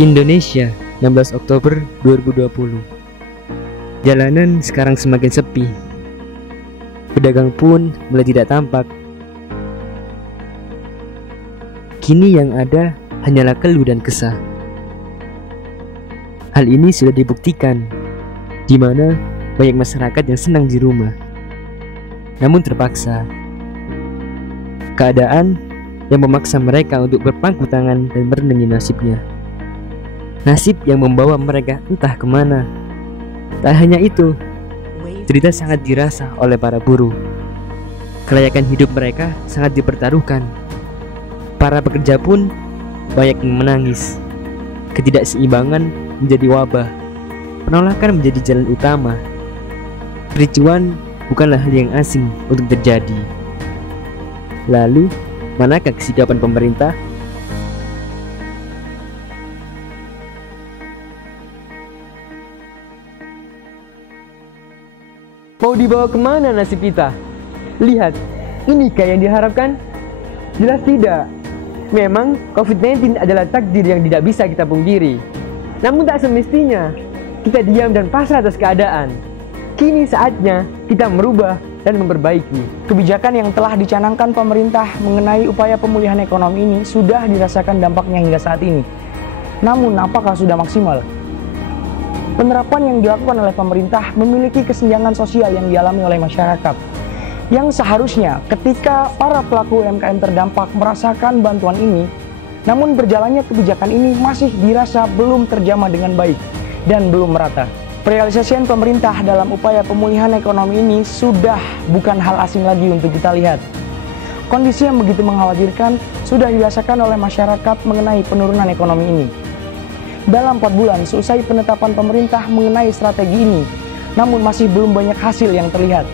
Indonesia, 16 Oktober 2020. Jalanan sekarang semakin sepi. Pedagang pun mulai tidak tampak. Kini yang ada hanyalah keluh dan kesah. Hal ini sudah dibuktikan, di mana banyak masyarakat yang senang di rumah, namun terpaksa. Keadaan yang memaksa mereka untuk berpangku tangan dan merenungi nasibnya. Nasib yang membawa mereka entah kemana. Tak hanya itu, cerita sangat dirasa oleh para buruh. Kelayakan hidup mereka sangat dipertaruhkan. Para pekerja pun banyak yang menangis. Ketidakseimbangan menjadi wabah. Penolakan menjadi jalan utama. Kericuan bukanlah hal yang asing untuk terjadi. Lalu, manakah kesikapan pemerintah? Mau dibawa kemana nasib kita? Lihat, inikah yang diharapkan? Jelas tidak. Memang COVID-19 adalah takdir yang tidak bisa kita pungkiri. Namun tak semestinya kita diam dan pasrah atas keadaan. Kini saatnya kita merubah dan memperbaiki. Kebijakan yang telah dicanangkan pemerintah mengenai upaya pemulihan ekonomi ini sudah dirasakan dampaknya hingga saat ini. Namun apakah sudah maksimal? Penerapan yang dilakukan oleh pemerintah memiliki kesenjangan sosial yang dialami oleh masyarakat, yang seharusnya ketika para pelaku UMKM terdampak merasakan bantuan ini, namun berjalannya kebijakan ini masih dirasa belum terjamah dengan baik dan belum merata. Realisasian pemerintah dalam upaya pemulihan ekonomi ini sudah bukan hal asing lagi untuk kita lihat. Kondisi yang begitu mengkhawatirkan sudah dirasakan oleh masyarakat mengenai penurunan ekonomi ini. Dalam 4 bulan seusai penetapan pemerintah mengenai strategi ini, namun masih belum banyak hasil yang terlihat.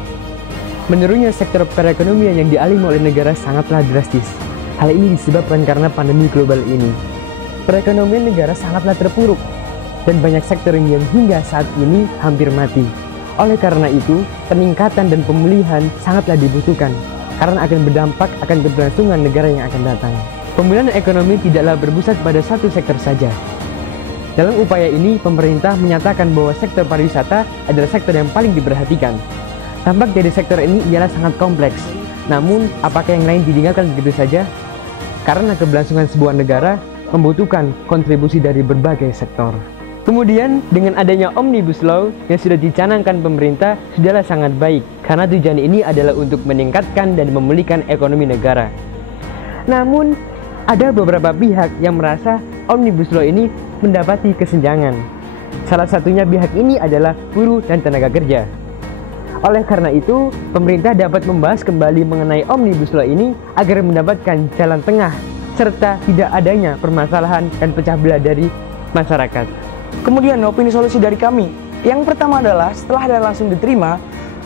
Menurunnya sektor perekonomian yang dialami oleh negara sangatlah drastis. Hal ini disebabkan karena pandemi global ini. Perekonomian negara sangatlah terpuruk, dan banyak sektor yang hingga saat ini hampir mati. Oleh karena itu, peningkatan dan pemulihan sangatlah dibutuhkan, karena akan berdampak akan keberlangsungan negara yang akan datang. Pemulihan ekonomi tidaklah berpusat pada satu sektor saja. Dalam upaya ini, pemerintah menyatakan bahwa sektor pariwisata adalah sektor yang paling diperhatikan. Tampak dari sektor ini ialah sangat kompleks. Namun, apakah yang lain ditinggalkan begitu saja? Karena keberlangsungan sebuah negara membutuhkan kontribusi dari berbagai sektor. Kemudian, dengan adanya Omnibus Law yang sudah dicanangkan pemerintah, sudahlah sangat baik. Karena tujuan ini adalah untuk meningkatkan dan memulihkan ekonomi negara. Namun, ada beberapa pihak yang merasa Omnibus Law ini mendapati kesenjangan. Salah satunya pihak ini adalah buruh dan tenaga kerja. Oleh karena itu, pemerintah dapat membahas kembali mengenai Omnibus Law ini agar mendapatkan jalan tengah serta tidak adanya permasalahan dan pecah belah dari masyarakat. Kemudian opini solusi dari kami, yang pertama adalah setelah dan langsung diterima,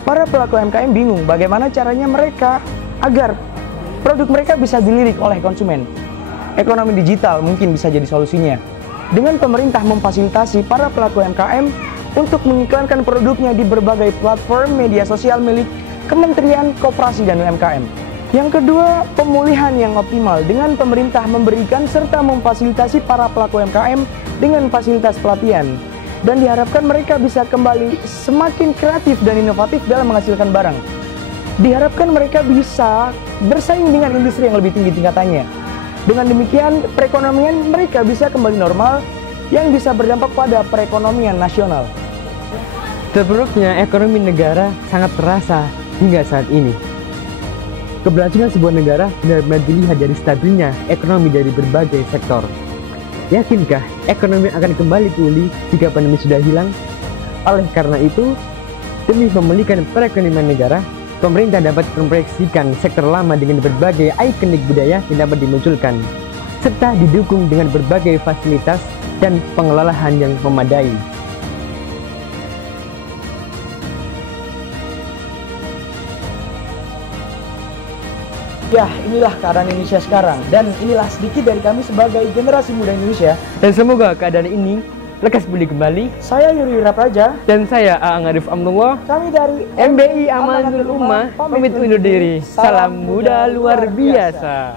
para pelaku UMKM bingung bagaimana caranya mereka agar produk mereka bisa dilirik oleh konsumen. Ekonomi digital mungkin bisa jadi solusinya. Dengan pemerintah memfasilitasi para pelaku UMKM untuk mengiklankan produknya di berbagai platform media sosial milik Kementerian Koperasi dan UMKM. Yang kedua, pemulihan yang optimal dengan pemerintah memberikan serta memfasilitasi para pelaku UMKM dengan fasilitas pelatihan. Dan diharapkan mereka bisa kembali semakin kreatif dan inovatif dalam menghasilkan barang. Diharapkan mereka bisa bersaing dengan industri yang lebih tinggi tingkatannya. Dengan demikian, perekonomian mereka bisa kembali normal yang bisa berdampak pada perekonomian nasional. Terpuruknya ekonomi negara sangat terasa hingga saat ini. Keberlangsungan sebuah negara benar-benar dilihat dari stabilnya ekonomi dari berbagai sektor. Yakinkah ekonomi akan kembali pulih jika pandemi sudah hilang? Oleh karena itu, demi memulihkan perekonomian negara, pemerintah dapat memproyeksikan sektor lama dengan berbagai ikonik budaya yang dapat dimunculkan, serta didukung dengan berbagai fasilitas dan pengelolaan yang memadai. Ya, inilah keadaan Indonesia sekarang. Dan inilah sedikit dari kami sebagai generasi muda Indonesia. Dan semoga keadaan ini lekas pulih kembali. Saya Yuri Rapraja. Dan saya Aang Arif Amnullah. Kami dari MBI Amanul Ummah pamit undur diri. Salam muda luar biasa.